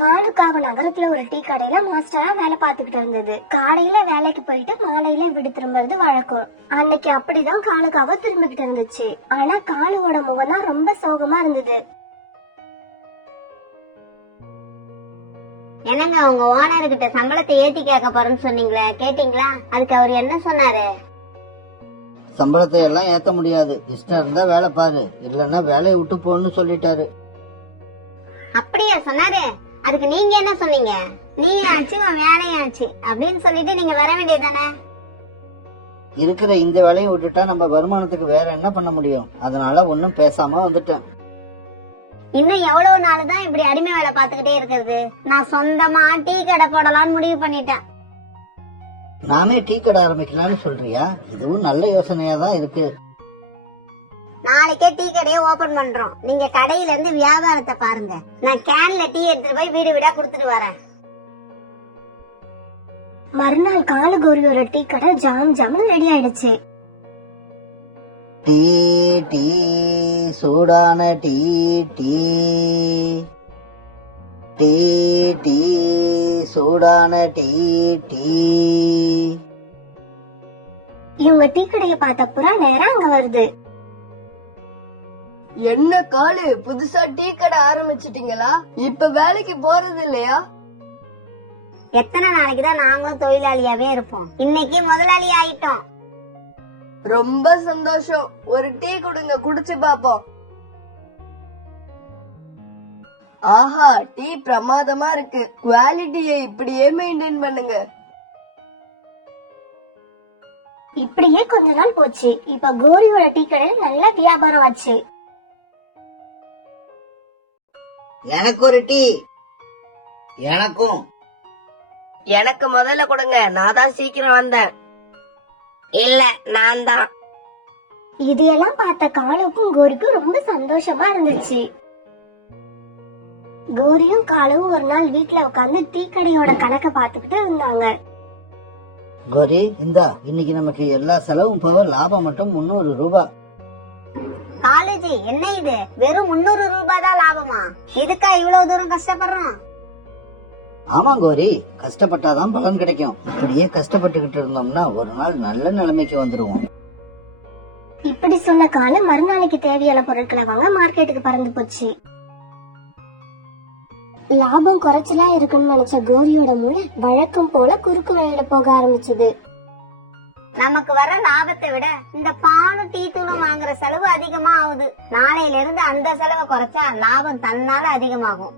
காலுக்காக நகரத்துல ஒரு டீ கடையில மாஸ்டரா வேலை பார்த்துக்கிட்டு இருந்தது. காலையில வேலைக்கு போயிட்டு மாலையில வீடு திரும்புறது வழக்கம். அன்னைக்கு அப்படிதான் காலுக்காக திரும்பிக்கிட்டு இருந்துச்சு. ஆனா காலுவோட முகம் தான் ரொம்ப சோகமா இருந்தது. என்னங்க உங்க ஓனர் கிட்ட சம்பளத்தை ஏத்தி கேட்க போறேன்னு சொன்னீங்களே, கேட்டீங்களா? அதுக்கு அவர் என்ன சொன்னாரு? சம்பளத்தை எல்லாம் ஏத்த முடியாது, இஷ்டம் இருந்தா வேலை பாரு, இல்லன்னா வேலையை விட்டு போன்னு சொல்லிட்டாரு. அப்படியா சொன்னாரு? அதுக்கு நீங்க என்ன சொன்னீங்க? நீங்க ஆச்சு உன் வேலையாச்சு அப்படின்னு சொல்லிட்டு நீங்க வர வேண்டியதானே? இருக்கிற இந்த வேலையை விட்டுட்டா நம்ம வருமானத்துக்கு வேற என்ன பண்ண முடியும்? அதனால ஒன்னும் பேசாம வந்துட்டேன். இன்னும் எவ்வளவு நாள் தான் இப்படி அடிமை வேலை பாத்துக்கிட்டே இருக்கிறது? நான் சொந்தமா டீ கடை போடலாம்னு முடிவு பண்ணிட்டேன். நாமே டீ கடை ஆரம்பிக்கலாம்னு சொல்றியா? இதுவும் நல்ல யோசனையா தான் இருக்கு. நாளைக்கே டீ கடையை ஓபன் பண்றோம். நீங்க கடையில இருந்து வியாபாரத்தை பாருங்க. நான் கேன்ல டீ எடுத்துட்டு போய் வீடு வீடா குடுத்துட்டு வரேன். மறுநாள் காலு கோரியோட டீ கடை ஜாம் ஜாம்னு ரெடி ஆயிடுச்சு. டீ டீ சூடான டீ டீ டீ டீ சூடான டீ டீ. இவங்க டீ கடையை பார்த்த புறா நேரா அங்க வருது. என்ன காலு, புதுசா டீ கடை ஆரம்பிச்சிட்டீங்களா? இப்ப வேலைக்கு போறது இல்லையா? எத்தனை நாளைக்குதான் நாங்களும் தொழிலாளியாவே இருப்போம்? இன்னைக்கு முதலாளி ஆயிட்டோம். ரொம்ப சந்தோஷம். ஒரு டீ கொடுங்க, குடிச்சு பாப்போம். ஆஹா, டீ பிரமாதமா இருக்கு. குவாலிட்டியை இப்படியே மெயின்டைன் பண்ணுங்க. இப்படியே கொஞ்ச நாள் போச்சு. இப்ப கோரியோட டீ கடையில நல்ல வியாபாரம் ஆச்சு. எனக்கு ஒரு டீ. எனக்கும். எனக்கு முதல்ல கொடுங்க, நான் தான் சீக்கிரம் வந்தேன். இல்ல, நான் தான். இதையெல்லாம் பார்த்த காலுக்கும் கோரிக்கும் ரொம்ப சந்தோஷமா இருந்துச்சு. கோரியும் காலுவும் ஒரு நாள் வீட்டுல உட்கார்ந்து டீ கடையோட கணக்க பாத்துக்கிட்டு இருந்தாங்க. கோரி, இந்தா இன்னைக்கு நமக்கு எல்லா செலவும் போக லாபம் மட்டும் 300 ரூபாய். காலேஜ் என்ன இது? வெறும் 300 ரூபாய் தான் லாபமா? எதுக்கா இவ்வளவு தூரம் கஷ்டப்படுறோம்? ஆமா கோரி, கஷ்டப்பட்டாதான் பலன் கிடைக்கும். இப்படியே கஷ்டப்பட்டுக்கிட்டு இருந்தோம்னா ஒரு நாள் நல்ல நிலைமைக்கு வந்துருவோம். இப்படி சொன்ன காலு மறுநாளைக்கு தேவையான பொருட்களை வாங்க மார்க்கெட்டுக்கு பறந்து போச்சு. லாபம் குறைச்சலா இருக்குன்னு நினைச்ச கோரியோட மூளை வழக்கம் போல குறுக்கு வழியில போக ஆரம்பிச்சது. நமக்கு வர லாபத்தை விட இந்த பாலும் டீ தூளும் வாங்குற செலவு அதிகமா ஆகுது. நாளையில இருந்து அந்த செலவை குறைச்சா லாபம் தன்னால அதிகமாகும்.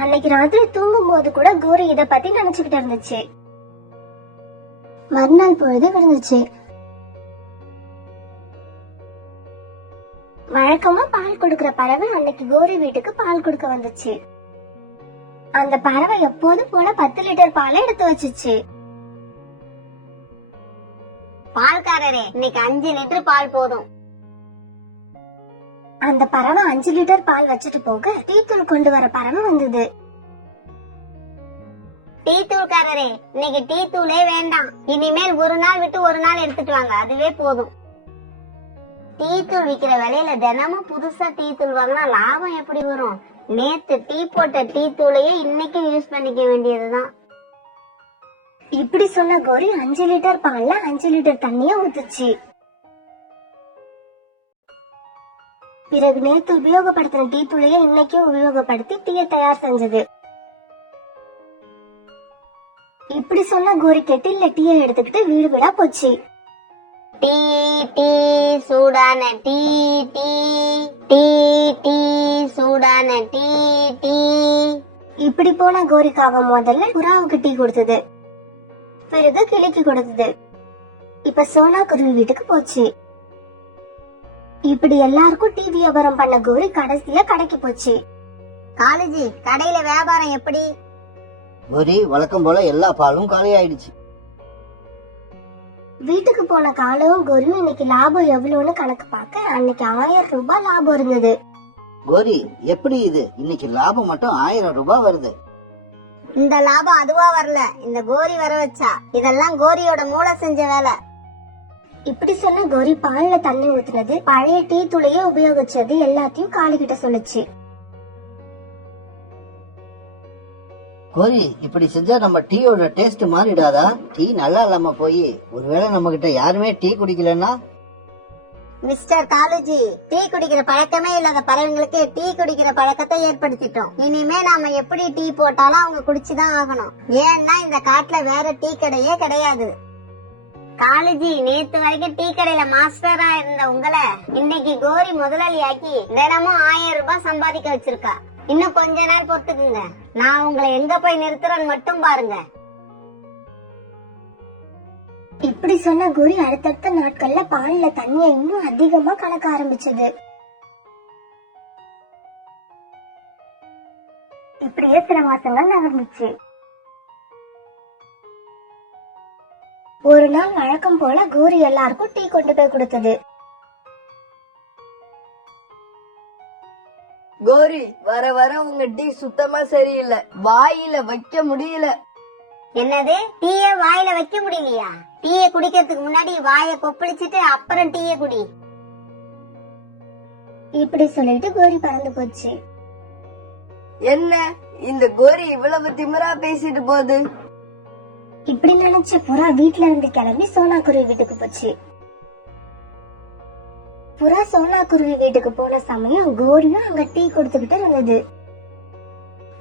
அன்னைக்கு ராத்திரி தூங்கும் போது கூட கோரி இத பத்தி நினைச்சுக்கிட்டு இருந்துச்சு. மறுநாள் பொழுது விழுந்துச்சு. வழக்கமா பால் கொடுக்கற பறவை அன்னைக்கு கோரி வீட்டுக்கு பால் கொடுக்க வந்துச்சு. அந்த பறவை எப்போது போல 10 லிட்டர் பாலை எடுத்து வச்சுச்சு. பால்காரரே, இன்னைக்கு 5 லிட்டர் பால் போதும். அந்த பறவை 5 லிட்டர் பால் வச்சுட்டு போக டீ தூள் கொண்டு வர பறவை வந்தது. டீ தூள்காரரே, இன்னைக்கு டீ தூளே வேண்டாம். இனிமேல் ஒரு நாள் விட்டு ஒரு நாள் எடுத்துட்டு வாங்க, அதுவே போதும். டீ தூள் விக்கிற விலையில தினமும் புதுசா டீ தூள் வாங்கினா லாபம் எப்படி வரும்? நேத்து டீ போட்ட டீ தூளையே இன்னைக்கு யூஸ் பண்ணிக்க வேண்டியதுதான். இப்படி சொன்ன கோரி 5 லிட்டர் பால்ல 5 லிட்டர் தண்ணிய ஊத்துச்சு. பிறகு நேத்து உபயோகப்படுத்தின டீ தூளையே இன்னைக்கும் உபயோகப்படுத்தி டீயை தயார் செஞ்சது. இப்படி சொன்ன கோரி கெட்டில்ல டீயை எடுத்துக்கிட்டு வீடு வீடா போச்சு. டீ டீ சூடான டீ டீ டீ டீ சூடான டீ டீ. இப்படி போன கோரிக்காக முதல்ல புறாவுக்கு டீ கொடுத்தது. பிறகு கிளிக்கு கொடுத்தது. இப்ப சோனா குருவி வீட்டுக்கு போச்சு. இப்படி எல்லாருக்கும் டீ வியாபாரம் பண்ண கோரி கடைசியா கடைக்கு போச்சு. காலேஜ் கடையில வியாபாரம் எப்படி? கோரி, வழக்கம் போல எல்லா பாலும் காலி ஆயிடுச்சு. வீட்டுக்கு போன காலவும் கோரியும் இன்னைக்கு லாபம் எவ்வளவுன்னு கணக்கு பார்க்க அன்னைக்கு 1000 ரூபாய் லாபம் இருந்தது. கோரி, எப்படி இது? இன்னைக்கு லாபம் மட்டும் 1000 ரூபாய் வருது. இந்த லாபம் அதுவா வரல, இந்த கோரி வர வச்சா. இதெல்லாம் கோரியோட மூளை செஞ்ச வேலை. இப்படி சொன்ன கோரி பால்ல தண்ணி ஊத்துனது, பழைய டீ தூளையே உபயோகிச்சது எல்லாத்தையும் காலு கிட்ட சொல்லுச்சு. கோரி, இப்படி செஞ்சா நம்ம டீயோட டேஸ்ட் மாறிடாதா? டீ நல்லா இல்லாம போய் ஒருவேளை நம்ம கிட்ட யாருமே டீ குடிக்கலன்னா? மிஸ்டர் காலுஜி, டீ குடிக்கிற பழக்கமே இல்லாத பறவைங்களுக்கு டீ குடிக்கிற பழக்கத்தை ஏற்படுத்திட்டோம். இனிமே நாம எப்படி டீ போட்டாலும் அவங்க குடிச்சுதான் ஆகணும். ஏன்னா இந்த காட்டுல வேற டீ கடையே கிடையாது. காலுஜி, நேத்து வரைக்கும் டீ கடையில மாஸ்டரா இருந்த உங்களை இன்னைக்கு கோரி முதலாளியாக்கி தினமும் 1000 ரூபாய் சம்பாதிக்க வச்சிருக்கா. இன்னும் கொஞ்ச நேரம் பொறுத்துக்குங்க, நான் உங்களை எங்க போய் நிறுத்துறேன்னு மட்டும் பாருங்க. இப்படி சொன்ன கோரி அடுத்தடுத்த நாட்கள்ல பால்ல தண்ணிய இன்னும் அதிகமா கலக்க ஆரம்பிச்சது. இப்படியே சில மாசங்கள் நகர்ந்துச்சு. ஒரு நாள் வழக்கம் போல கோரி எல்லாருக்கும் டீ கொண்டு போய் கொடுத்தது. கோரி, வர வர உங்க டீ சுத்தமா சரியில்லை, வாயில வைக்க முடியல. என்னது, டீய வாயில வைக்க முடியலையா? டீய குடிக்கிறதுக்கு முன்னாடி வாய கொப்பளிச்சுட்டு அப்புறம் டீய குடி. இப்படி சொல்லிட்டு கோரி பறந்து போச்சு. என்ன இந்த கோரி இவ்வளவு திமிரா பேசிட்டு போகுது? இப்படி நினைச்ச புறா வீட்ல இருந்து கிளம்பி சோனா குருவி வீட்டுக்கு போச்சு. புறா சோனா குருவி வீட்டுக்கு போன சமயம் கோரியும் அங்க டீ கொடுத்துக்கிட்டு இருந்தது.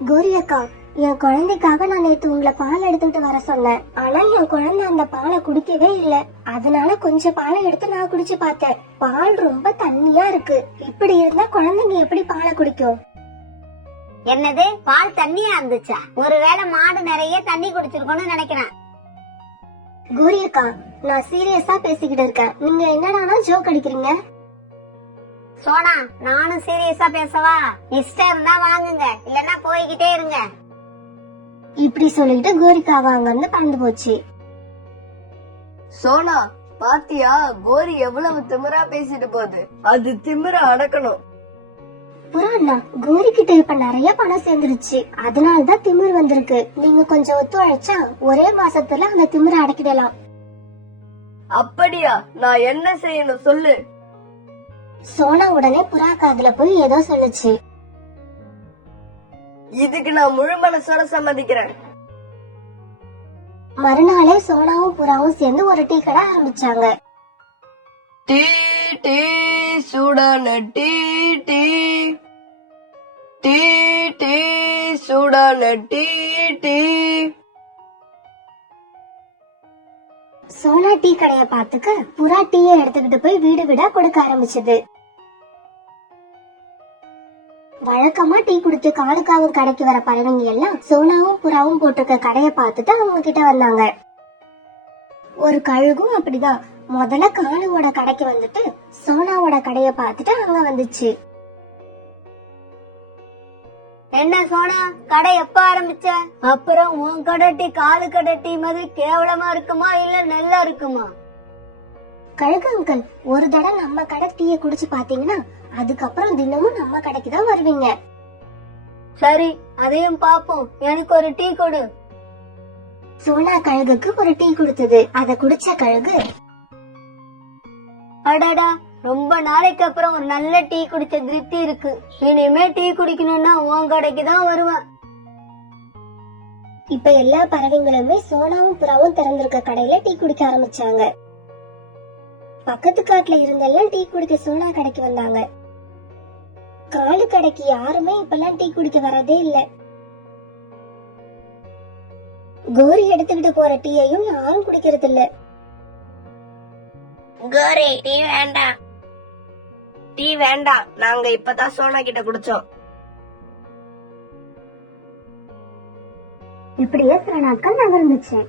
கோரி அக்கா, என் குழந்தைக்காக நான் நேத்து உங்களை பால் எடுத்துட்டு வர சொன்னேன். ஆனா என் குழந்தை அந்த பாலை குடிக்கவே இல்ல. அதனால கொஞ்சம் பாலை எடுத்து நான் குடிச்சு பார்த்தேன். பால் ரொம்ப தண்ணியா இருக்கு. இப்படி இருந்தா குழந்தைங்க எப்படி பாலை குடிக்கும்? என்னது, பால் தண்ணியா இருந்துச்சா? ஒருவேளை மாடு நிறைய தண்ணி குடிச்சிருக்கோம்னு நினைக்கிறேன். கோரி அக்கா, நான் சீரியஸா பேசிக்கிட்டு இருக்கேன். நீங்க என்னடானா ஜோக் அடிக்கிறீங்க? சோனா, நானும் சீரியஸா பேசவா? இஷ்டம் இருந்தா வாங்குங்க, இல்லன்னா போய்கிட்டே இருங்க. இப்படி சொல்லிட்டு கோரிக்காவ அங்க இருந்து பறந்து போச்சு. சோனா, பாத்தியா கோரி எவ்வளவு திமிரா பேசிட்டு போகுது? அது திமிர அடக்கணும். புறா அண்ணா, கோரி கிட்ட இப்ப நிறைய பணம் சேர்ந்துருச்சு. அதனாலதான் திமிர் வந்திருக்கு. நீங்க கொஞ்சம் ஒத்துழைச்சா ஒரே மாசத்துல அந்த திமிரை அடக்கிடலாம். அப்படியா? நான் என்ன செய்யணும் சொல்லு. சோனா உடனே புறா காதுல போய் ஏதோ சொல்லுச்சு. இதுக்கு நான் முழு மனசோட சம்மதிக்கிறேன். மறுநாளே சோனாவும் புறாவும் சேர்ந்து ஒரு டீ கடை ஆரம்பிச்சாங்க. டீ டீ சூடான டீ டீ டீ டீ சூடான டீ டீ. சோனா டீ கடைய பாத்துக்க புறா டீயை எடுத்துக்கிட்டு போய் வீடு வீடா கொடுக்க ஆரம்பிச்சது. வழக்கமா டீ குடிக்க காலுக்காவும் கடைக்கு வர பறவைங்க எல்லாம் சோனாவும் புறாவும் போட்டிருக்க கடைய பார்த்துட்டு அவங்க கிட்ட வந்தாங்க. ஒரு கழுகும் அப்படிதான் முதல்ல காலுவோட கடைக்கு வந்துட்டு சோனாவோட கடைய பார்த்துட்டு அங்க வந்துச்சு. என்ன சோனா, கடை எப்ப ஆரம்பிச்ச? அப்புறம் உன் கடை டீ காலு கடை டீ மாதிரி கேவலமா இருக்குமா இல்ல நல்லா இருக்குமா? கழுகு அங்கிள், ஒரு தடவை நம்ம கடை டீயை குடிச்சு பாத்தீங்கன்னா அதுக்கப்புறம் தினமும் நம்ம கடைக்கு தான் வருவீங்க. சரி, அதையும் பாப்போம். எனக்கு ஒரு டீ கொடு. சோனா கழுகுக்கு ஒரு டீ கொடுத்தது. அத குடிச்ச கழுகு, அடடா, ரொம்ப நாளைக்கு அப்புறம் ஒரு நல்ல டீ குடிச்ச திருப்தி இருக்கு. இனிமே டீ குடிக்கணும்னா உன் கடைக்கு தான் வருவேன். இப்ப எல்லா பறவைங்களுமே சோனாவும் புறாவும் திறந்திருக்க கடையில டீ குடிக்க ஆரம்பிச்சாங்க. பக்கத்து காட்டுல இருந்தெல்லாம் டீ குடிக்க சோனா கடைக்கு வந்தாங்க. காலு கடைக்கு யாருமே இப்பெல்லாம் டீ குடிக்க வரதே இல்ல. கோரி எடுத்துக்கிட்டு போற டீயையும் யாரும் குடிக்கிறது இல்ல. கோரி, டீ வேண்டாம், டீ வேண்டாம், நாங்க இப்பதான் சோனா கிட்ட குடிச்சோம். இப்படியே சில நாட்கள் நகர்ந்துச்சு.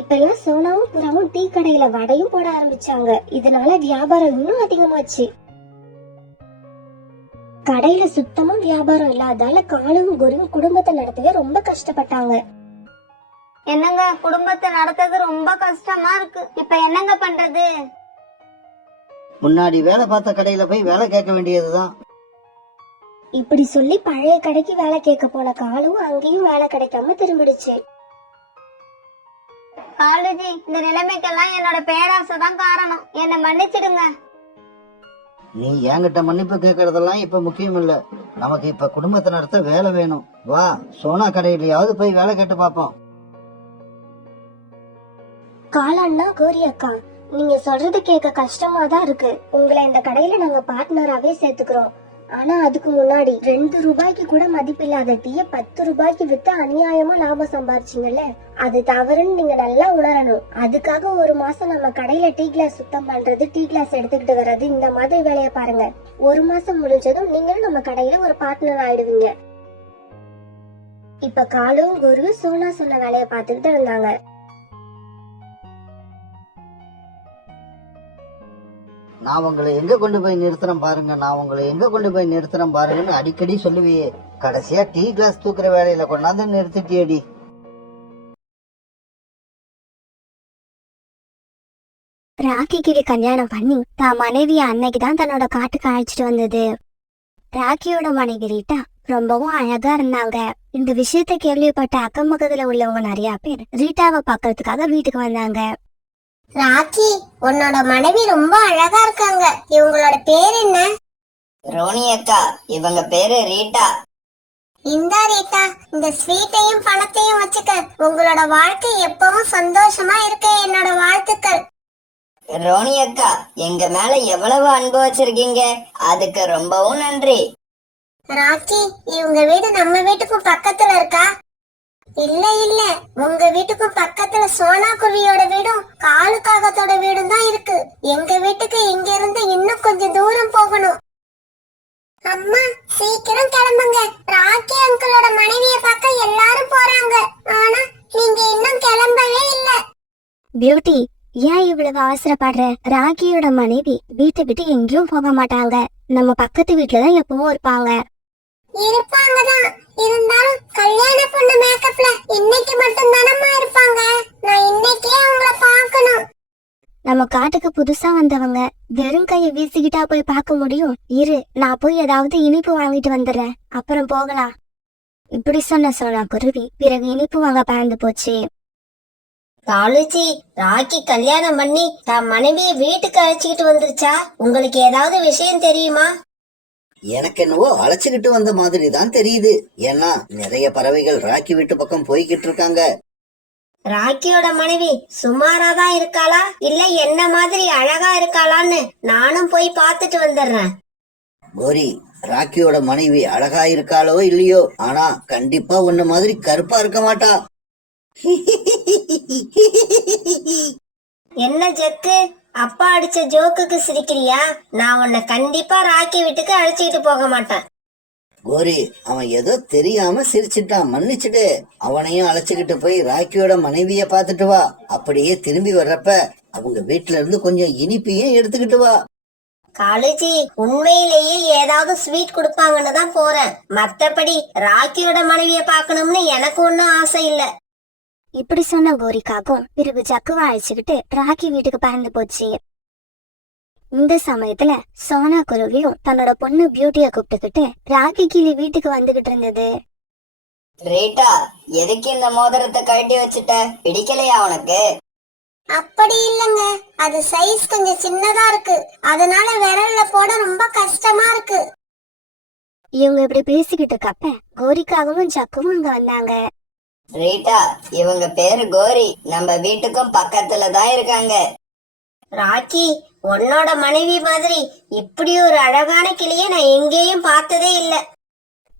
இப்ப எல்லாம் சோனாவும் புறாவும் டீ கடையில வடையும் போட ஆரம்பிச்சாங்க. இதனால வியாபாரம் இன்னும் அதிகமாச்சு. கடையில சுத்தமா வியாபாரம் இல்லாதால காலும் கோரியும் குடும்பத்தை நடத்தவே ரொம்ப கஷ்டப்பட்டாங்க. என்னங்க, குடும்பத்தை நடத்துறது ரொம்ப கஷ்டமா இருக்கு. இப்ப என்னங்க பண்றது? முன்னாடி வேலை பார்த்த கடையில போய் வேலை கேட்க வேண்டியதுதான். இப்படி சொல்லி பழைய கடைக்கு வேலை கேட்க போன காலும் அங்கேயும் வேலை கிடைக்காம திரும்பிடுச்சு. காலேஜி, இந்த நிலைமைக்கெல்லாம் என்னோட பேராசை தான் காரணம். என்ன மன்னிச்சிடுங்க. நீ என்கிட்ட மன்னிப்பு கேட்கறதெல்லாம் இப்ப முக்கியம் இல்ல. நமக்கு இப்ப குடும்பத்தை நடத்த வேலை வேணும். வா, சோனா கடையிலயாவது போய் வேலை கேட்டு பாப்போம். காலண்ணா, கோரி அக்கா, நீங்க சொல்றது கேட்க கஷ்டமா தான் இருக்கு. உங்களை இந்த கடையில நாங்க பார்ட்னராவே சேர்த்துக்கிறோம். ஆனா அதுக்கு முன்னாடி 2 ரூபாய்க்கு கூட மதிப்பில்லாத டீய 10 ரூபாய்க்கு வித்து அநியாயமா லாபம் சம்பாரிச்சிங்கல்ல, அது தவறுன்னு நீங்க நல்லா உணரணும். அதுக்காக ஒரு மாசம் நம்ம கடையில டீ கிளாஸ் சுத்தம் பண்றது, டீ கிளாஸ் எடுத்துக்கிட்டு வர்றது, இந்த மாதிரி வேலையை பாருங்க. ஒரு மாசம் முடிஞ்சதும் நீங்களும் நம்ம கடையில ஒரு பார்ட்னர் ஆயிடுவீங்க. இப்ப காலும் குரு சோனா சொன்ன வேலையை பார்த்துக்கிட்டு இருந்தாங்க. நான் உங்களை எங்க கொண்டு போய் நிறுத்துறேன் பாருங்க, நான் உங்களை எங்க கொண்டு போய் நிறுத்துறேன் பாருங்கன்னு அடிக்கடி சொல்லுவியே. கடைசியா டீ கிளாஸ் தூக்குற வேலையில கொண்டாந்து நிறுத்திட்டியடி. ராக்கிக்கு கல்யாணம் பண்ணி தான் மனைவிய அன்னைக்குதான் தன்னோட காட்டுக்கு அழைச்சிட்டு வந்தது. ராக்கியோட மனைவி ரீட்டா ரொம்பவும் அழகா இருந்தாங்க. இந்த விஷயத்த கேள்விப்பட்ட அக்கம் பக்கத்துல உள்ளவங்க நிறைய பேர் ரீட்டாவை பாக்குறதுக்காக வீட்டுக்கு வந்தாங்க. ராக்கி, உன்னோட மனைவி ரொம்ப அழகா இருக்காங்க. இவங்களோட பேர் என்ன? ரோனி அக்கா, இவங்க பேரு ரீட்டா. இந்தா ரீட்டா, இந்த ஸ்வீட்டையும் பணத்தையும் வச்சுக்க. உங்களோட வாழ்க்கை எப்பவும் சந்தோஷமா இருக்க என்னோட வாழ்த்துக்கள். ரோனி அக்கா, எங்க மேல எவ்வளவு அன்பு வச்சிருக்கீங்க, அதுக்கு ரொம்பவும் நன்றி. ராக்கி, இவங்க வீடு நம்ம வீட்டுக்கும் பக்கத்துல இருக்கா? இல்ல இல்ல, உங்க வீட்டுக்கும் பக்கத்துல சோனா குருவியோட வீடும் காலு காகத்தோட வீடும் தான் இருக்கு. எங்க வீட்டுக்கு இங்க இருந்து இன்னும் கொஞ்சம் தூரம் போகணும். அம்மா, சீக்கிரம் கிளம்புங்க. ராக்கி அங்கிளோட மனைவிய பார்க்க எல்லாரும் போறாங்க. ஆனா நீங்க இன்னும் கிளம்பவே இல்ல. பியூட்டி, ஏன் இவ்வளவு அவசரப்படுற? ராக்கியோட மனைவி வீட்டை விட்டு எங்கேயும் போக மாட்டாங்க. நம்ம பக்கத்து வீட்டுலதான் எப்பவும் இருப்பாங்க. இருப்பாங்கதான், இருந்தாலும் கல்யாண பொண்ணு மேக்கப்ல இன்னைக்கு மட்டும் தானம்மா இருப்பாங்க. நான் இன்னைக்கே அவங்கள பார்க்கணும். நம்ம காட்டுக்கு புதுசா வந்தவங்க வெறும் கையை வீசிக்கிட்டா போய் பார்க்க முடியும்? இரு, நான் போய் ஏதாவது இனிப்பு வாங்கிட்டு வந்துடுறேன், அப்புறம் போகலாம். இப்படி சொன்ன சோனா குருவி பிறகு இனிப்பு வாங்க பறந்து போச்சு. காலுஜி, ராக்கி கல்யாணம் பண்ணி தான் மனைவியை வீட்டுக்கு அழைச்சிக்கிட்டு வந்துருச்சா? உங்களுக்கு ஏதாவது விஷயம் தெரியுமா? எனக்கு என்னவோ அழைச்சுக்கிட்டு வந்த மாதிரி தான் தெரியுது. ஏன்னா நிறைய பறவைகள் ராக்கி வீட்டு பக்கம் போய்கிட்டு இருக்காங்க. ராக்கியோட மனைவி சுமாரா தான் இருக்காளா, இல்ல என்ன மாதிரி அழகா இருக்காளான்னு நானும் போய் பார்த்துட்டு வந்துடுறேன். கோரி, ராக்கியோட மனைவி அழகா இருக்காளோ இல்லையோ, ஆனா கண்டிப்பா உன்ன மாதிரி கருப்பா இருக்க மாட்டா. என்ன ஜக்கு, அப்பா அடிச்ச ஜோக்குக்கு சிரிக்கிறியா? நான் உன்னை கண்டிப்பா ராக்கி வீட்டுக்கு அழைச்சிட்டு போக மாட்டேன். கோரி, அவன் ஏதோ தெரியாம சிரிச்சிட்டான், மன்னிச்சுட்டு. அவனையும் அழைச்சுக்கிட்டு போய் ராக்கியோட மனைவிய பாத்துட்டு வா. அப்படியே திரும்பி வர்றப்ப அவங்க வீட்டுல இருந்து கொஞ்சம் இனிப்பையும் எடுத்துக்கிட்டு வா. காலேஜி, உண்மையிலேயே ஏதாவது ஸ்வீட் கொடுப்பாங்கன்னு தான் போறேன். மத்தபடி ராக்கியோட மனைவிய பாக்கணும்னு எனக்கு ஒன்னும் ஆசை இல்ல. இப்படி சொன்ன கோரிக்காகும் பிறகு ஜக்குவை அழைச்சுக்கிட்டு ராக்கி வீட்டுக்கு பறந்து போச்சு. இந்த சமயத்துல சோனா குருவியும் தன்னோட பொண்ணு பியூட்டிய கூப்பிட்டுக்கிட்டு ராக்கி கிளி வீட்டுக்கு வந்துகிட்டு இருந்தது. ரீட்டா, எதுக்கு இந்த மோதிரத்தை கழட்டி வச்சுட்ட? பிடிக்கலையா உனக்கு? அப்படி இல்லங்க, அது சைஸ் கொஞ்சம் சின்னதா இருக்கு, அதனால விரல்ல போட ரொம்ப கஷ்டமா இருக்கு. இவங்க இப்படி பேசிக்கிட்டு இருக்கப்ப கோரிக்காகவும் ஜக்குவும் அங்க வந்தாங்க. ரீட்டா, இவங்க பேரு கோரி, நம்ம வீட்டுக்கும் பக்கத்துல தான் இருக்காங்க. ராக்கி, உன்னோட மனைவி மாதிரி இப்படி ஒரு அழகான கிளிய நான் எங்கேயும் பார்த்ததே இல்ல.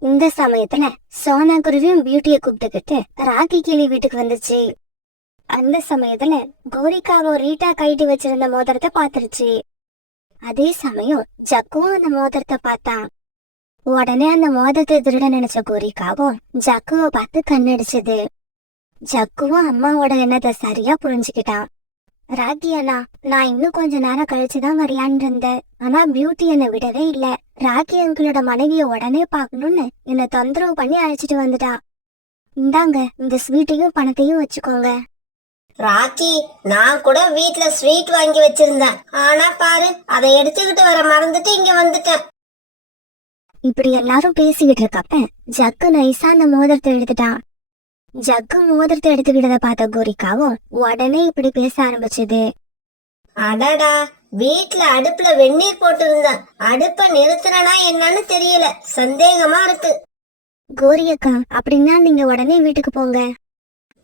இந்த சமயத்துல சோனா குருவியும் பியூட்டிய கூப்பிட்டுக்கிட்டு ராக்கி கிளி வீட்டுக்கு வந்துச்சு. அந்த சமயத்துல கோரிக்காவும் ரீட்டா கைட்டி வச்சிருந்த மோதிரத்தை பாத்துருச்சு. அதே சமயம் ஜக்குவும் அந்த மோதிரத்தை பார்த்தான். உடனே அந்த மோதிரத்தை திருட நினைச்ச கோரிக்காவும் ஜக்குவை பார்த்து கண்ணடிச்சது. ஜக்குவும் அம்மாவோட எண்ணத்தை சரியா புரிஞ்சுக்கிட்டான். ராக்கி அண்ணா, நான் இன்னும் கொஞ்ச நேரம் கழிச்சுதான் வரையான்னு இருந்தேன். ஆனா பியூட்டி என்னை விடவே இல்ல. ராக்கி அங்கிளோட மனைவிய உடனே பாக்கணும்னு என்ன தொந்தரவு பண்ணி அழைச்சிட்டு வந்துட்டா. இந்தாங்க, இந்த ஸ்வீட்டையும் பணத்தையும் வச்சுக்கோங்க. ராக்கி, நான் கூட வீட்ல ஸ்வீட் வாங்கி வச்சிருந்தேன். ஆனா பாரு, அதை எடுத்துக்கிட்டு வர மறந்துட்டு இங்க வந்துட்டேன். இப்படி எல்லாரும் பேசிக்கிட்டு இருக்கப்ப ஜக்கு நைஸா அந்த மோதிரத்தை எடுத்துட்டான். ஜக்கு மோதிரத்தை எடுத்துக்கிட்டத பார்த்த கோரிக்காவும் உடனே இப்படி பேச ஆரம்பிச்சது. அடடா, வீட்ல அடுப்புல வெந்நீர் போட்டு இருந்தேன். அடுப்ப நிறுத்தினா என்னன்னு தெரியல, சந்தேகமா இருக்கு. கோரி அக்கா, அப்படின்னா நீங்க உடனே வீட்டுக்கு போங்க.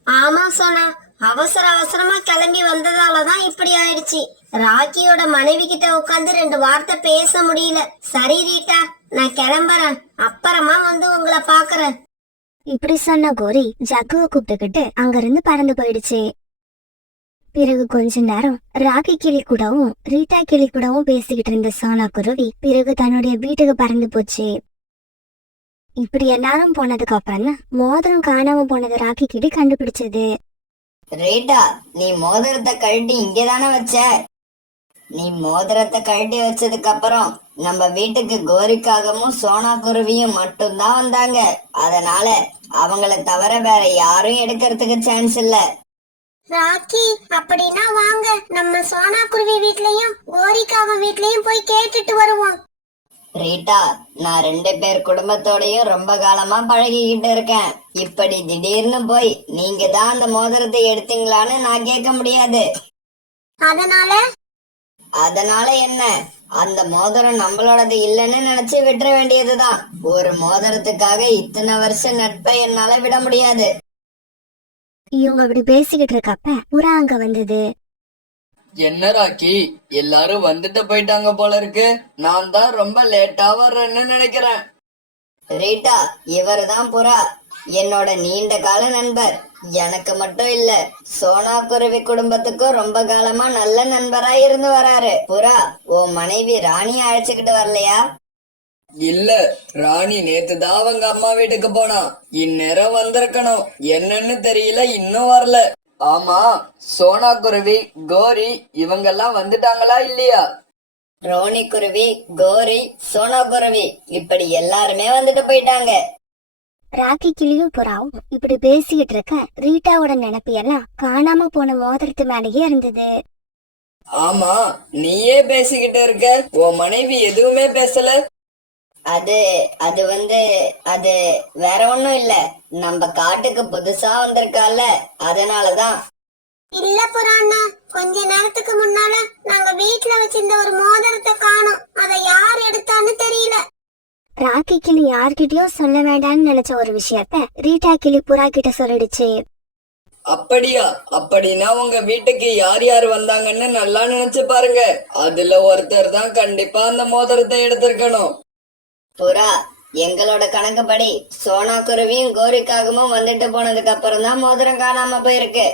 ஆமா சோனா, அவசர அவசரமா கிளம்பி வந்ததாலதான் இப்படி ஆயிடுச்சு. ராக்கியோட மனைவி கிட்ட உட்காந்து 2 வார்த்தை பேச முடியல. சரி ரீட்டா, நான் கிளம்புறேன். அப்புறமா வந்து உங்களை பாக்குறேன். இப்படி சொன்ன கோரி ஜக்குவை கூப்பிட்டுக்கிட்டு அங்கிருந்து பறந்து போயிடுச்சு. பிறகு கொஞ்ச நேரம் ராக்கி கிளி கூடவும் ரீட்டா கிளி கூடவும் பேசிக்கிட்டு இருந்த சோனா குருவி பிறகு தன்னுடைய வீட்டுக்கு பறந்து போச்சு. இப்படி எல்லாரும் போனதுக்கு அப்புறம் தான் மோதிரம் காணாம போனது ராக்கி கிளி கண்டுபிடிச்சது. ரீட்டா, நீ மோதிரத்தை கழட்டி இங்கதானே வச்ச? நீ மோதிரத்தை கழட்டி வச்சதுக்கு அப்புறம் நம்ம வீட்டுக்கு கோரிக்காகவும் சோனா குருவியும் மட்டும்தான் வந்தாங்க. அதனால அவங்கள தவிர வேற யாரும் எடுக்கிறதுக்கு சான்ஸ் இல்ல. ராக்கி, அப்படின்னா வாங்க நம்ம சோனா குருவி வீட்லயும் கோரிக்காவ வீட்லயும் போய் கேட்டுட்டு வருவோம். ரீட்டா, நான் 2 பேர் குடும்பத்தோடயும் ரொம்ப காலமா பழகிக்கிட்டு இருக்கேன். இப்படி திடீர்னு போய் நீங்க தான் அந்த மோதிரத்தை எடுத்தீங்களான்னு நான் கேட்க முடியாது. அதனால என்ன, அந்த மோதிரம் நம்மளோடது இல்லைன்னு நினைச்சு விட்டுற வேண்டியதுதான். ஒரு மோதிரத்துக்காக இத்தனை வருஷம் நட்பை என்னால விட முடியாது. இவங்க அப்படி பேசிக்கிட்டு இருக்கப்ப புறா அங்க வந்தது. என்ன ராக்கி, எல்லாரும் வந்துட்டு போயிட்டாங்க போல இருக்கு. நான் தான் ரொம்ப லேட்டா வர்றேன்னு நினைக்கிறேன். ரீட்டா, இவர்தான் புறா, என்னோட நீண்ட கால நண்பர். எனக்கு மட்டும் இல்ல, சோனா குருவி குடும்பத்துக்கும் ரொம்ப காலமா நல்ல நண்பரா இருந்து வராரு. புறா, உன் மனைவி ராணி அழைச்சுக்கிட்டு வரலையா? இல்ல, ராணி நேத்து தான் அவங்க அம்மா வீட்டுக்கு போனா. இந்நேரம் வந்திருக்கணும். என்னன்னு தெரியல, இன்னும் வரல. ஆமா, சோனா குருவி, கோரி இவங்கெல்லாம் வந்துட்டாங்களா இல்லையா? ரோனி குருவி, கோரி, சோனா குருவி இப்படி எல்லாருமே வந்துட்டு போயிட்டாங்க. ராக்கி கிளியும் புறாவும் இப்படி பேசிக்கிட்டு இருக்க ரீட்டாவோட நினைப்பு எல்லாம் காணாம போன மோதிரத்து மேலேயே இருந்தது. ஆமா, நீயே பேசிக்கிட்டு இருக்க, உன் மனைவி எதுவுமே பேசல. அது அது வேற ஒண்ணும் இல்ல, நம்ம காட்டுக்கு புதுசா வந்திருக்கால, அதனாலதான். இல்ல புறாண்ணா, கொஞ்ச நேரத்துக்கு முன்னால நாங்க வீட்டுல வச்சிருந்த ஒரு மோதிரத்தை காணோம். அதை யார் எடுத்தான்னு தெரியல. ராக்கி கிளி யார்கிட்டயோ சொல்ல வேண்டாம்னு நினைச்ச ஒரு விஷயத்த ரீட்டா கிளி புறா கிட்ட சொல்லிடுச்சு. அப்படியா? அப்படின்னா உங்க வீட்டுக்கு யார் யார் வந்தாங்கன்னு நல்லா நினைச்சு பாருங்க. அதுல ஒருத்தர் தான் கண்டிப்பா அந்த மோதிரத்தை எடுத்திருக்கணும். புறா, எங்களோட கணக்குப்படி சோனா குருவியும் கோரிக்காகவும் வந்துட்டு போனதுக்கு அப்புறம் தான் மோதிரம் காணாம போயிருக்கு.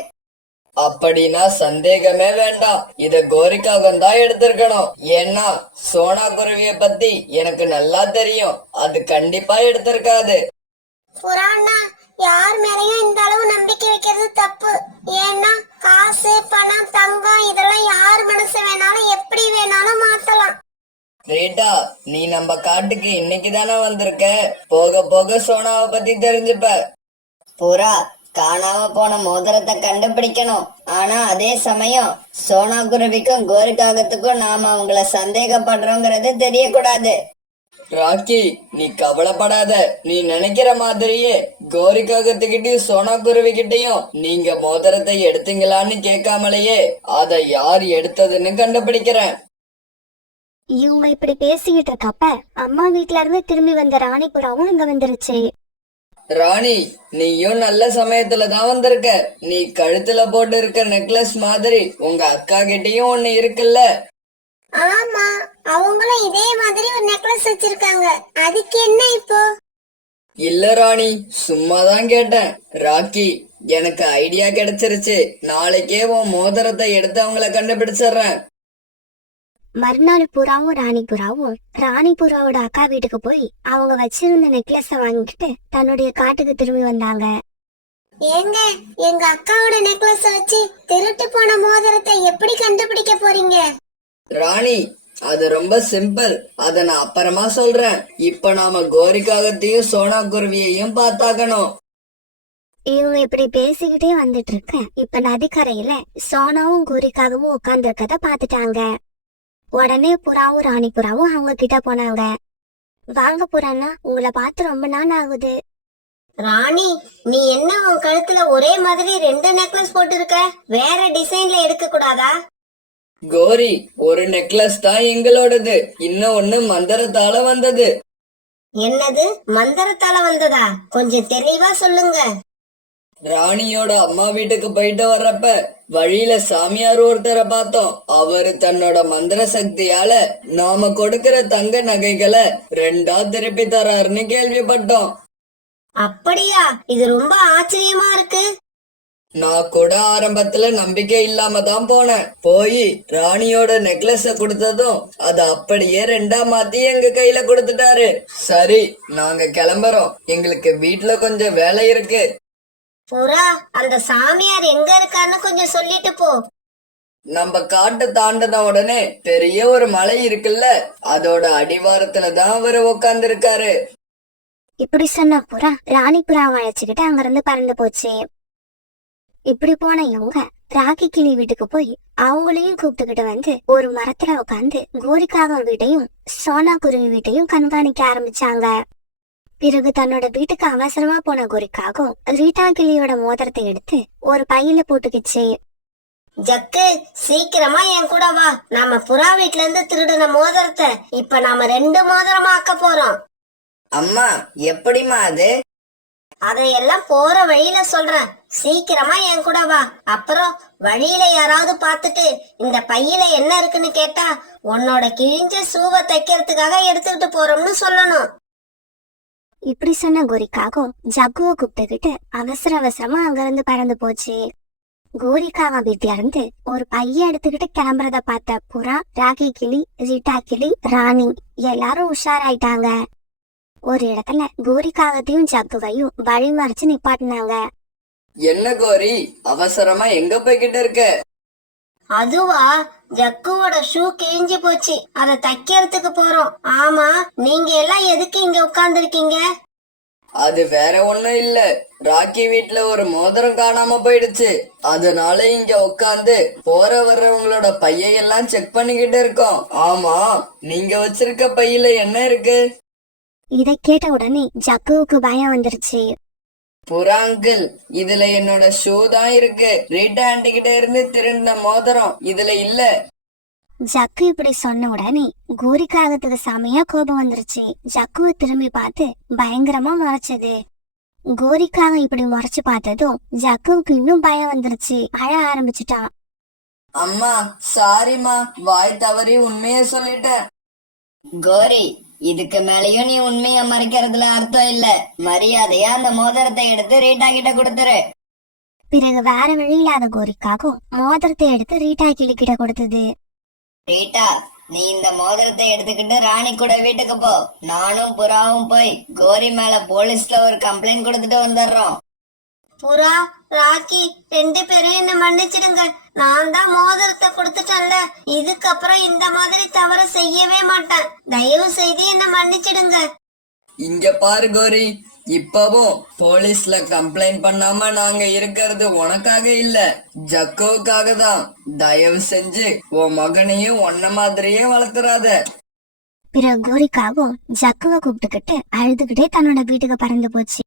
அப்படின்னா சந்தேகமே வேண்டாம், இத கோரிக்காகம் தான் எடுத்திருக்கணும். ஏன்னா சோனா குருவிய பத்தி எனக்கு நல்லா தெரியும். அது கண்டிப்பா எடுத்திருக்காது. புறாண்ணா, யார் மேலயும் இந்த அளவு நம்பிக்கை வைக்கிறது தப்பு. ஏன்னா காசு, பணம், தங்கம் இதெல்லாம் யார் மனசு வேணாலும் எப்படி வேணாலும் மாத்தலாம். ரீட்டா, நீ நம்ம காட்டுக்கு இன்னைக்கு தானே வந்திருக்க. போக போக சோனாவை பத்தி தெரிஞ்சுப்ப. புறா, காணாம போன மோதிரத்தை கண்டுபிடிக்கணும். ஆனா அதே சமயம் சோனா குருவிக்கும் கோரிக்காகத்துக்கும் நாம அவங்கள சந்தேகப்படுறோங்கிறது தெரியக்கூடாது. ராக்கி, நீ கவலைப்படாத. நீ நினைக்கிற மாதிரியே கோரிக்காகத்துக்கிட்டையும் சோனா குருவி கிட்டையும் நீங்க மோதிரத்தை எடுத்தீங்களான்னு கேட்காமலேயே அதை யார் எடுத்ததுன்னு கண்டுபிடிக்கிறேன். இவங்க இப்படி பேசிக்கிட்டு இருக்கப்ப அம்மா வீட்ல இருந்து திரும்பி வந்த ராணி புறாவும் அங்க வந்துருச்சு. ராணி, நீயும் நல்ல சமயத்துல தான் வந்திருக்க. நீ கழுத்துல போட்டு இருக்க நெக்லஸ் மாதிரி உங்க அக்கா கிட்டயும் ஒண்ணு இருக்குல்ல? ஆமா, அவங்களும் இதே மாதிரி ஒரு நெக்லஸ் வச்சிருக்காங்க. அதுக்கு என்ன இப்போ? இல்ல ராணி, சும்மாதான் கேட்டேன். ராக்கி, எனக்கு ஐடியா கிடைச்சிருச்சு. நாளைக்கே உன் மோதிரத்தை எடுத்து அவங்கள கண்டுபிடிச்சிடுறேன். மறுநாள் புறாவும் ராணி புறாவோட அக்கா வீட்டுக்கு போய் அவங்க வச்சிருந்த நெக்லஸ வாங்கிட்டு தன்னுடைய காட்டுக்கு திரும்பி வந்தாங்க. ஏங்க, எங்க அக்காவோட நெக்லஸ் வச்சு திருட்டு போன மோதிரத்தை எப்படி கண்டுபிடிக்க போறீங்க? ராணி, அது ரொம்ப சிம்பிள். அத நான் அப்புறமா சொல்றேன். இப்ப நாம கோரிக்காகத்தையும் சோனா குருவியையும் பார்த்தாக்கணும். இவங்க இப்படி பேசிக்கிட்டே வந்துட்டு இருக்க இப்ப நதிக்கரையில சோனாவும் கோரிக்காகவும் உட்கார்ந்து இருக்கத பாத்துட்டாங்க. உடனே புறாவும் ராணி புறாவும் அவங்க கிட்ட போனாங்க. வாங்க புறாண்ணா, உங்களை பார்த்து ரொம்ப நாள் ஆகுது. ராணி, நீ என்ன உன் கழுத்துல ஒரே மாதிரி 2 நெக்லஸ் போட்டு இருக்க? வேற டிசைன்ல எடுக்க கூடாதா? கோரி, ஒரு நெக்லஸ் தான் எங்களோடது, இன்னும் ஒண்ணு மந்திரத்தால வந்தது. என்னது மந்திரத்தால வந்ததா? கொஞ்சம் தெளிவா சொல்லுங்க. ராணியோட அம்மா வீட்டுக்கு போயிட்டு வர்றப்ப வழியில சாமியார் ஒருத்தரை பார்த்தோம். அவரு தன்னோட மந்திர சக்தியால நாம கொடுக்கிற தங்க நகைகளை 2ஆ திருப்பி தராருன்னு கேள்விப்பட்டோம். அப்படியா? இது ரொம்ப ஆச்சரியமா இருக்கு. நான் கூட ஆரம்பத்துல நம்பிக்கை இல்லாம தான் போனேன். போய் ராணியோட நெக்லஸ கொடுத்ததும் அதை அப்படியே 2ஆ மாத்தி எங்க கையில கொடுத்துட்டாரு. சரி, நாங்க கிளம்புறோம். எங்களுக்கு வீட்டுல கொஞ்சம் வேலை இருக்கு. புறா, அந்த சாமியார் எங்க இருக்கான்னு கொஞ்சம் சொல்லிட்டு போ. நம்ம காட்டு தாண்டின உடனே பெரிய ஒரு மலை இருக்குல்ல, அதோட அடிவாரத்துல தான் அவரு உட்கார்ந்து இருக்காரு. இப்படி சொன்ன புறா ராணி புறாவை அழைச்சுக்கிட்டு அங்கிருந்து பறந்து போச்சு. இப்படி போன இவங்க ராக்கி கிளி வீட்டுக்கு போய் அவங்களையும் கூப்பிட்டுக்கிட்டு வந்து ஒரு மரத்துல உட்காந்து கோரிக்காக வீட்டையும் சோனா குருவி வீட்டையும் கண்காணிக்க ஆரம்பிச்சாங்க. பிறகு தன்னோட வீட்டுக்கு அவசரமா போன கோரிக்காகும் ரீட்டா கிளியோட மோதிரத்தை எடுத்து ஒரு பையில போட்டுக்கிச்சு. ஜக்கு, சீக்கிரமா என் கூட வா. நாம புறா வீட்ல இருந்து திருடின மோதிரத்தை இப்ப நாம 2 மோதிரமா ஆக்க போறோம். அம்மா, எப்படிம்மா அது? அதையெல்லாம் போற வழியில சொல்றேன். சீக்கிரமா என் கூட வா. அப்புறம் வழியில யாராவது பார்த்துட்டு இந்த பையில என்ன இருக்குன்னு கேட்டா உன்னோட கிழிஞ்ச சூவை தைக்கிறதுக்காக எடுத்துக்கிட்டு போறோம்னு சொல்லணும். இப்படி சொன்ன கோரிக்காகும் ஜக்குவை கூப்பிட்டுக்கிட்டு அவசர அவசரமா அங்கிருந்து பறந்து போச்சு. கோரிக்காவா வீட்டுல இருந்து ஒரு பைய எடுத்துக்கிட்டு கிளம்புறத பார்த்த புறா, ராக்கி கிளி, ரீட்டா கிளி, ராணி எல்லாரும் உஷாராயிட்டாங்க. ஒரு இடத்துல கோரிக்காகத்தையும் ஜக்குவையும் வழி மறிச்சு நிப்பாட்டினாங்க. என்ன கோரி, அவசரமா எங்க போய்கிட்டு இருக்க? அதுவா, ஜக்குவோட ஷூ கிழிஞ்சு போச்சு, அத தைக்கிறதுக்கு போறோம். ஆமா, நீங்க எல்லாம் எதுக்கு இங்க உட்கார்ந்துருக்கீங்க? அது வேற ஒண்ணும் இல்ல, ராக்கி வீட்ல ஒரு மோதிரம் காணாம போயிடுச்சு. அதனால இங்க உட்காந்து போற வர்றவங்களோட பையெல்லாம் செக் பண்ணிக்கிட்டு இருக்கோம். ஆமா, நீங்க வச்சிருக்க பையில என்ன இருக்கு? இதை கேட்ட உடனே ஜக்குவுக்கு பயம் வந்துருச்சு. புறா அங்கிள், இதுல என்னோட ஷூ தான் இருக்கு. ரீட்டா ஆண்டி கிட்ட இருந்து திருடின மோதிரம் இதுல இல்ல. ஜக்கு இப்படி சொன்ன உடனே கோரிக்காகத்துக்கு செமையா கோபம் வந்துருச்சு. ஜக்குவை திரும்பி பார்த்து பயங்கரமா முறைச்சது. கோரிக்காக இப்படி முறைச்சு பார்த்ததும் ஜக்குவுக்கு இன்னும் பயம் வந்துருச்சு. அழ ஆரம்பிச்சுட்டான். அம்மா, சாரிம்மா, வாய் தவறி உண்மைய சொல்லிட்டேன். கோரி, இதுக்கு மேலயும் நீ உண்மைய மறைக்கிறதுல அர்த்தம் இல்ல. மரியாதையா அந்த மோதிரத்தை எடுத்து ரீட்டா கிட்ட கொடுத்துரு. பிறகு வேற வழி இல்லாத கோரிக்காகும் மோதிரத்தை எடுத்து ரீட்டா கிளி கிட்ட கொடுத்தது. ரீட்டா, நீ இந்த மோதிரத்தை எடுத்துக்கிட்டு ராணி கூட வீட்டுக்கு போ. நானும் புறாவும் போய் கோரி மேல போலீஸ்ல ஒரு கம்ப்ளைண்ட் கொடுத்துட்டு வந்துடுறோம். புறா, ராக்கி 2 பேரும் என்ன மன்னிச்சிடுங்க. நான் தான் மோதிரத்தை கொடுத்துட்டேன்ல, இதுக்கப்புறம் இந்த மாதிரி தவறு செய்யவே மாட்டேன். தயவு செய்து என்ன மன்னிச்சிடுங்க. இங்க பாரு கோரி, இப்பவும் போலீஸ்ல கம்ப்ளைண்ட் பண்ணாம நாங்க இருக்கிறது உனக்காக இல்ல, ஜக்குவுக்காக தான். தயவு செஞ்சு உன் மகனையும் உன்ன மாதிரியே வளர்த்துறாத. பிறகு கோரிக்காவும் ஜக்குவை கூப்பிட்டுக்கிட்டு அழுதுகிட்டே தன்னோட வீட்டுக்கு பறந்து போச்சு.